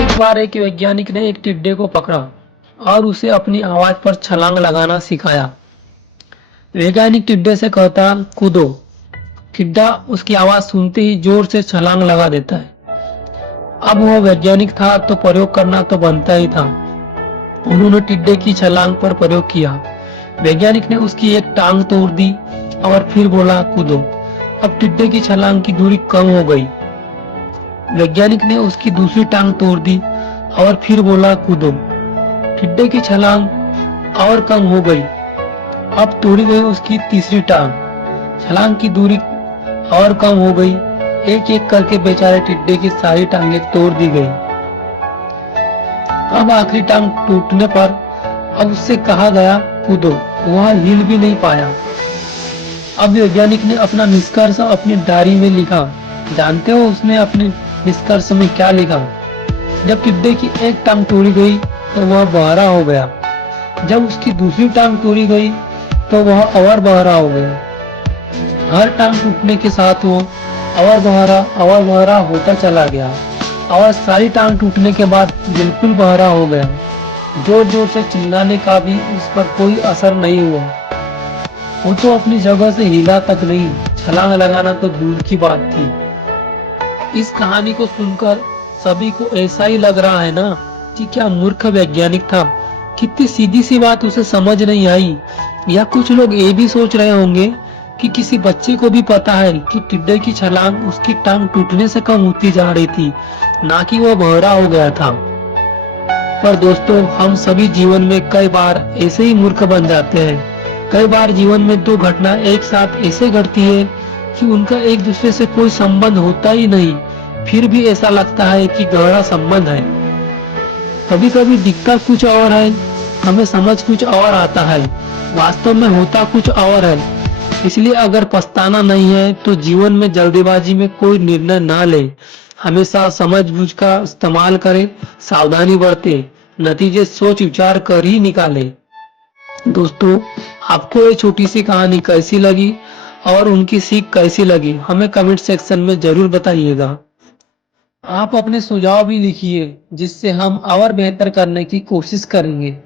एक बार एक वैज्ञानिक ने एक टिड्डे को पकड़ा और उसे अपनी आवाज पर छलांग लगाना सिखाया। वैज्ञानिक टिड्डे से कहता, कूदो। टिड्डा उसकी आवाज सुनते ही जोर से छलांग लगा देता है। अब वह वैज्ञानिक था तो प्रयोग करना तो बनता ही था। उन्होंने टिड्डे की छलांग पर प्रयोग किया। वैज्ञानिक ने उसकी एक टांग तोड़ दी और फिर बोला, कूदो। अब टिड्डे की छलांग की दूरी कम हो गई। वैज्ञानिक ने उसकी दूसरी टांग तोड़ दी और फिर बोला, कूदो। टिड्डे की छलांग और कम हो गई। अब तोड़ी गई उसकी तीसरी टांग। छलांग की दूरी और कम हो गई। एक एक करके बेचारे टिड्डे की सारी टांगें तोड़ दी गई। अब आखिरी टांग टूटने पर अब उससे कहा गया, कूदो। वह हिल भी नहीं पाया। अब वैज्ञानिक ने अपना निष्कर्ष अपनी डायरी में लिखा। जानते हो उसने अपने निष्कर्ष में क्या लिखा? जब टिड्डे की एक टांग तोड़ी गई तो वह बहरा हो गया। जब उसकी दूसरी टांग तोड़ी गई तो वह और बहरा हो गया। हर टांग टूटने के साथ वो और बहरा होता चला गया और सारी टांग टूटने के बाद बिल्कुल बहरा हो गया। जोर जोर से चिल्लाने का भी उस पर कोई असर नहीं हुआ। वो तो अपनी जगह से हिला तक नहीं, छलांग लगाना तो दूर की बात थी। इस कहानी को सुनकर सभी को ऐसा ही लग रहा है ना कि क्या मूर्ख वैज्ञानिक था। कितनी सीधी सी बात उसे समझ नहीं आई। या कुछ लोग ये भी सोच रहे होंगे कि किसी बच्चे को भी पता है कि टिड्डे की छलांग उसकी टांग टूटने से कम होती जा रही थी, ना कि वो बहरा हो गया था। पर दोस्तों, हम सभी जीवन में कई बार ऐसे ही मूर्ख बन जाते हैं। कई बार जीवन में दो घटना एक साथ ऐसे घटती है कि उनका एक दूसरे से कोई संबंध होता ही नहीं, फिर भी ऐसा लगता है कि गहरा संबंध है। कभी कभी दिखता कुछ और है, हमें समझ कुछ और आता है, वास्तव में होता कुछ और है। इसलिए अगर पछताना नहीं है तो जीवन में जल्दीबाजी में कोई निर्णय ना ले। हमेशा समझबूझ का इस्तेमाल करें, सावधानी बरतें, नतीजे सोच विचार कर ही निकालें। दोस्तों, आपको ये छोटी सी कहानी कैसी लगी और उनकी सीख कैसी लगी, हमें कमेंट सेक्शन में जरूर बताइएगा। आप अपने सुझाव भी लिखिए जिससे हम और बेहतर करने की कोशिश करेंगे।